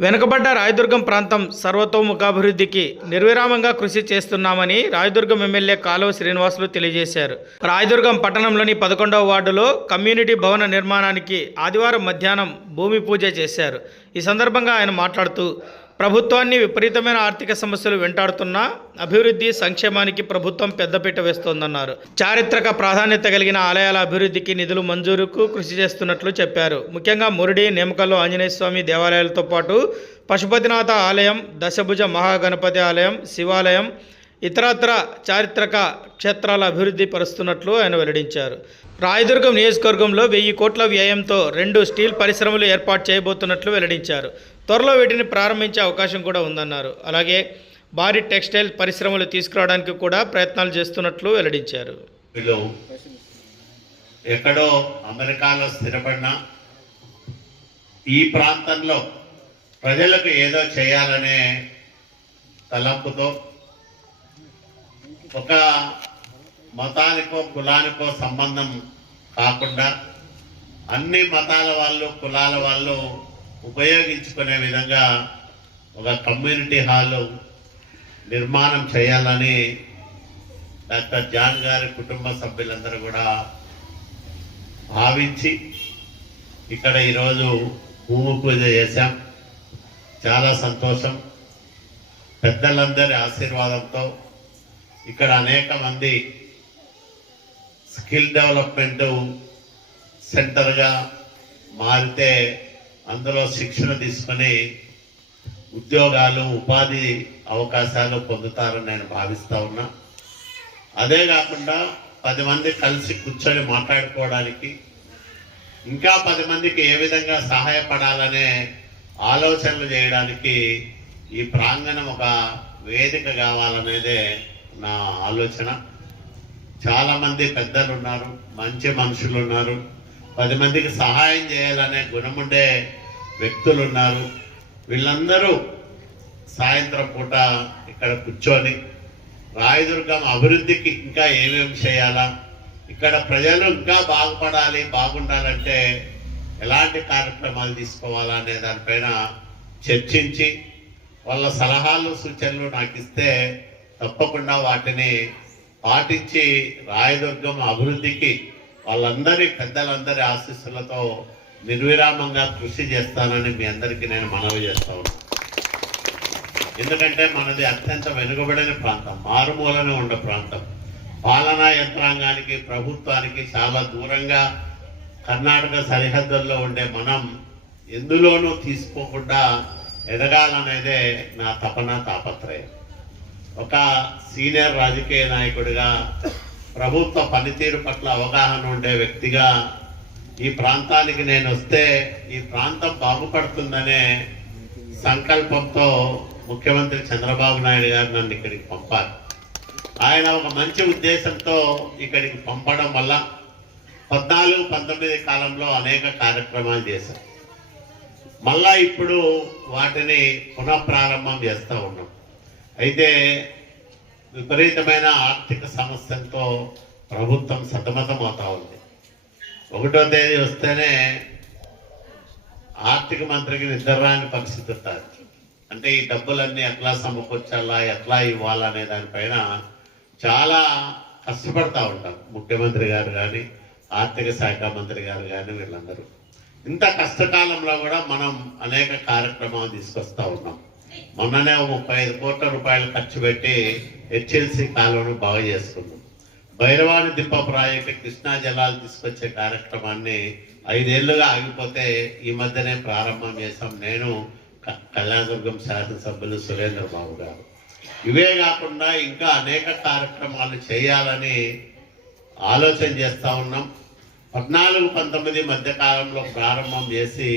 వెనుకబడ్డ రాయదుర్గం ప్రాంతం సర్వతోముఖాభివృద్ధికి నిర్విరామంగా కృషి చేస్తున్నామని రాయదుర్గం ఎమ్మెల్యే కాలువ శ్రీనివాసులు తెలియజేశారు. రాయదుర్గం పట్టణంలోని పదకొండవ వార్డులో కమ్యూనిటీ భవన నిర్మాణానికి ఆదివారం మధ్యాహ్నం భూమి పూజ చేశారు. ఈ సందర్భంగా ఆయన మాట్లాడుతూ ప్రభుత్వాన్ని విపరీతమైన ఆర్థిక సమస్యలు వెంటాడుతున్నా అభివృద్ధి సంక్షేమానికి ప్రభుత్వం పెద్దపీట వేస్తోందన్నారు. చారిత్రక ప్రాధాన్యత కలిగిన ఆలయాల అభివృద్ధికి నిధులు మంజూరుకు కృషి చేస్తున్నట్లు చెప్పారు. ముఖ్యంగా మురుడి నేమకల్లో ఆంజనేయ స్వామి దేవాలయాలతో పాటు పశుపతినాథ ఆలయం దశభుజ మహాగణపతి ఆలయం శివాలయం ఇతరత్ర చారిత్రక క్షేత్రాల అభివృద్ధి పరుస్తున్నట్లు ఆయన వెల్లడించారు. రాయదుర్గం నియోజకవర్గంలో వెయ్యి కోట్ల వ్యయంతో రెండు స్టీల్ పరిశ్రమలు ఏర్పాటు చేయబోతున్నట్లు వెల్లడించారు. త్వరలో వీటిని ప్రారంభించే అవకాశం కూడా ఉందన్నారు. అలాగే భారీ టెక్స్టైల్ పరిశ్రమలు తీసుకురావడానికి కూడా ప్రయత్నాలు చేస్తున్నట్లు వెల్లడించారు. ఎక్కడో అమెరికాలో స్థిరపడిన ఈ ప్రాంతంలో ప్రజలకు ఏదో చేయాలనే తలంపుతో ఒక మతానికో కులానికో సంబంధం కాకుండా అన్ని మతాల వాళ్ళు కులాల వాళ్ళు ఉపయోగించుకునే విధంగా ఒక కమ్యూనిటీ హాలు నిర్మాణం చేయాలని డాక్టర్ జాన్ గారి కుటుంబ సభ్యులందరూ కూడా భావించి ఇక్కడ ఈరోజు భూమి పూజ చేశాం. చాలా సంతోషం. పెద్దలందరి ఆశీర్వాదంతో ఇక్కడ అనేక మంది స్కిల్ డెవలప్మెంట్ సెంటర్గా మారితే అందులో శిక్షణ తీసుకొని ఉద్యోగాలు ఉపాధి అవకాశాలు పొందుతారని నేను భావిస్తూ ఉన్నా. అదే కాకుండా పది మంది కలిసి కూర్చొని మాట్లాడుకోవడానికి ఇంకా పది మందికి ఏ విధంగా సహాయపడాలనే ఆలోచనలు చేయడానికి ఈ ప్రాంగణం ఒక వేదిక కావాలనేదే నా ఆలోచన. చాలామంది పెద్దలు ఉన్నారు మంచి మనుషులు ఉన్నారు. పది మందికి సహాయం చేయాలనే గుణముండే వ్యక్తులు ఉన్నారు వీళ్ళందరూ సాయంత్రం పూట ఇక్కడ కూర్చొని రాయదుర్గం అభివృద్ధికి ఇంకా ఏమేమి చేయాలా? ఇక్కడ ప్రజలు ఇంకా బాగుపడాలి బాగుండాలంటే ఎలాంటి కార్యక్రమాలు తీసుకోవాలా అనే దానిపైన చర్చించి వాళ్ళ సలహాలు సూచనలు నాకు ఇస్తే తప్పకుండా వాటిని పాటించి రాయదుర్గం అభివృద్ధికి వాళ్ళందరి పెద్దలందరి ఆశీస్సులతో నిర్విరామంగా కృషి చేస్తానని మీ అందరికీ నేను మనవి చేస్తా ఉన్నాను ఎందుకంటే మనది అత్యంత వెనుకబడిన ప్రాంతం మారుమూలనే ఉన్న ప్రాంతం. పాలనా యంత్రాంగానికి ప్రభుత్వానికి చాలా దూరంగా కర్ణాటక సరిహద్దుల్లో ఉండే మనం ఎందులోనూ తీసుకోకుండా ఎదగాలనేదే నా తపన తాపత్రయం. ఒక సీనియర్ రాజకీయ నాయకుడిగా ప్రభుత్వ పనితీరు పట్ల అవగాహన ఉండే వ్యక్తిగా ఈ ప్రాంతానికి నేను వస్తే ఈ ప్రాంతం బాగుపడుతుందనే సంకల్పంతో ముఖ్యమంత్రి చంద్రబాబు నాయుడు గారు నన్ను ఇక్కడికి పంపారు. ఆయన ఒక మంచి ఉద్దేశంతో ఇక్కడికి పంపడం వల్ల పద్నాలుగు పంతొమ్మిది కాలంలో అనేక కార్యక్రమాలు చేశారు. మళ్ళా ఇప్పుడు వాటిని పునఃప్రారంభం చేస్తూ ఉన్నాం. అయితే విపరీతమైన ఆర్థిక సమస్యలతో ప్రభుత్వం సతమతం అవుతా ఉంది. ఒకటో తేదీ వస్తేనే ఆర్థిక మంత్రికి నిద్రరాని పరిస్థితి ఉంటుంది అంటే ఈ డబ్బులన్నీ ఎట్లా సమకూర్చాలా ఎట్లా ఇవ్వాలా అనే దానిపైన చాలా కష్టపడతా ఉంటాం. ముఖ్యమంత్రి గారు కానీ ఆర్థిక శాఖ మంత్రి గారు కానీ వీళ్ళందరూ. ఇంత కష్టకాలంలో కూడా మనం అనేక కార్యక్రమాలు తీసుకొస్తూ ఉన్నాం. మొన్ననే ముప్పై ఐదు కోట్ల రూపాయలు ఖర్చు పెట్టి హెచ్ఎల్సి కాలువను బాగు చేసుకున్నాం. భైరవాణి దిప్ప ప్రాజెక్టు కృష్ణా జలాలు తీసుకొచ్చే కార్యక్రమాన్ని ఐదేళ్ళుగా ఆగిపోతే ఈ మధ్యనే ప్రారంభం చేశాం. నేను కళ్యాణదుర్గం శాసనసభ్యులు సురేంద్ర బాబు గారు. ఇవే కాకుండా ఇంకా అనేక కార్యక్రమాలు చేయాలని ఆలోచన చేస్తూ ఉన్నాం. పద్నాలుగు పంతొమ్మిది మధ్యకాలంలో ప్రారంభం చేసి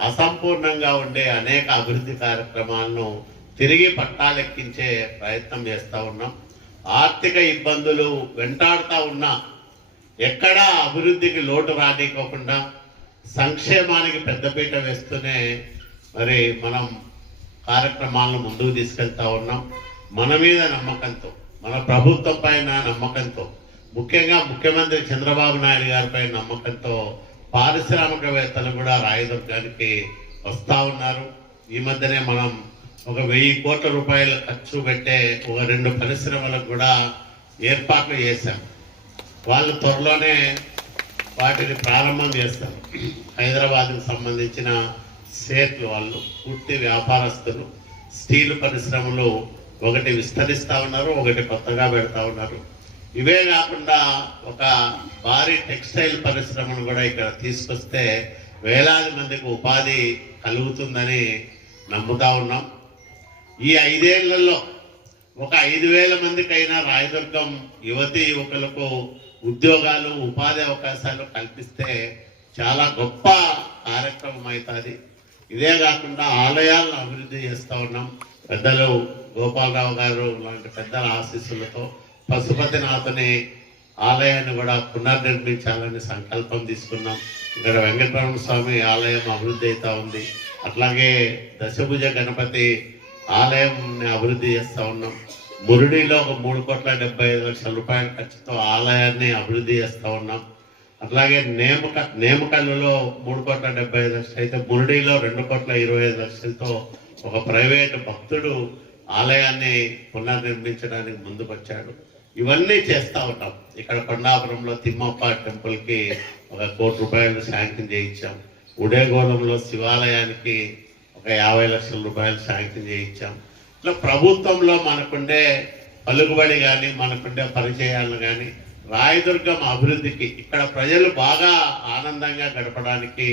అసంపూర్ణంగా ఉండే అనేక అభివృద్ధి కార్యక్రమాలను తిరిగి పట్టాలెక్కించే ప్రయత్నం చేస్తూ ఉన్నాం. ఆర్థిక ఇబ్బందులు వెంటాడుతూ ఉన్నా ఎక్కడా అభివృద్ధికి లోటు రానికోకుండా సంక్షేమానికి పెద్దపీట వేస్తూనే మరి మనం కార్యక్రమాలను ముందుకు తీసుకెళ్తా ఉన్నాం. మన మీద నమ్మకంతో మన ప్రభుత్వం పైన నమ్మకంతో ముఖ్యంగా ముఖ్యమంత్రి చంద్రబాబు నాయుడు గారిపై నమ్మకంతో పారిశ్రామికవేత్తలు కూడా రాయదుర్గానికి వస్తా ఉన్నారు. ఈ మధ్యనే మనం ఒక వెయ్యి కోట్ల రూపాయలు ఖర్చు పెట్టే ఒక రెండు పరిశ్రమలకు కూడా ఏర్పాట్లు చేశాం. వాళ్ళు త్వరలోనే వాటిని ప్రారంభం చేస్తారు. హైదరాబాద్కు సంబంధించిన సేట్లు వాళ్ళు పూర్తి వ్యాపారస్తులు స్టీల్ పరిశ్రమలు ఒకటి విస్తరిస్తూ ఉన్నారు ఒకటి కొత్తగా పెడతా ఉన్నారు. ఇవే కాకుండా ఒక భారీ టెక్స్టైల్ పరిశ్రమను కూడా ఇక్కడ తీసుకొస్తే వేలాది మందికి ఉపాధి కలుగుతుందని నమ్ముతా ఉన్నాం. ఈ ఐదేళ్ళలో ఒక ఐదు వేల మందికైనా రాయదుర్గం యువతి యువకులకు ఉద్యోగాలు ఉపాధి అవకాశాలు కల్పిస్తే చాలా గొప్ప కార్యక్రమం అవుతుంది. ఇదే కాకుండా ఆలయాలను అభివృద్ధి చేస్తూ ఉన్నాం. పెద్దలు గోపాలరావు గారు లాంటి పెద్దల ఆశీస్సులతో పశుపతినాథుని ఆలయాన్ని కూడా పునర్నిర్మించాలని సంకల్పం తీసుకున్నాం. ఇక్కడ వెంకటరమణ స్వామి ఆలయం అభివృద్ధి అవుతా ఉంది. అట్లాగే దశభుజ గణపతి ఆలయం అభివృద్ధి చేస్తూ ఉన్నాం. మురుడిలో ఒక మూడు కోట్ల డెబ్బై ఐదు లక్షల రూపాయల ఖర్చుతో ఆలయాన్ని అభివృద్ధి చేస్తూ ఉన్నాం. అట్లాగే నేమక నేమకల్లులో మూడు కోట్ల డెబ్బై ఐదు లక్షలు అయితే మురుడిలో రెండు కోట్ల ఇరవై ఐదు లక్షలతో ఒక ప్రైవేటు భక్తుడు ఆలయాన్ని పునర్నిర్మించడానికి ముందుకొచ్చాడు. ఇవన్నీ చేస్తూ ఉంటాం. ఇక్కడ కొండాపురంలో తిమ్మప్ప టెంపుల్కి ఒక కోటి రూపాయలు శాంక్షన్ చేయించాం. ఉడేగోళంలో శివాలయానికి ఒక యాభై లక్షల రూపాయలు శాంక్షన్ చేయించాం. ఇట్లా ప్రభుత్వంలో మనకుండే పలుకుబడి కానీ మనకుండే పరిచయాలు కానీ రాయదుర్గం అభివృద్ధికి ఇక్కడ ప్రజలు బాగా ఆనందంగా గడపడానికి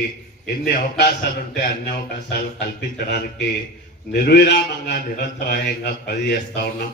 ఎన్ని అవకాశాలు ఉంటే అన్ని అవకాశాలు కల్పించడానికి నిర్విరామంగా నిరంతరాయంగా పనిచేస్తూ ఉన్నాం.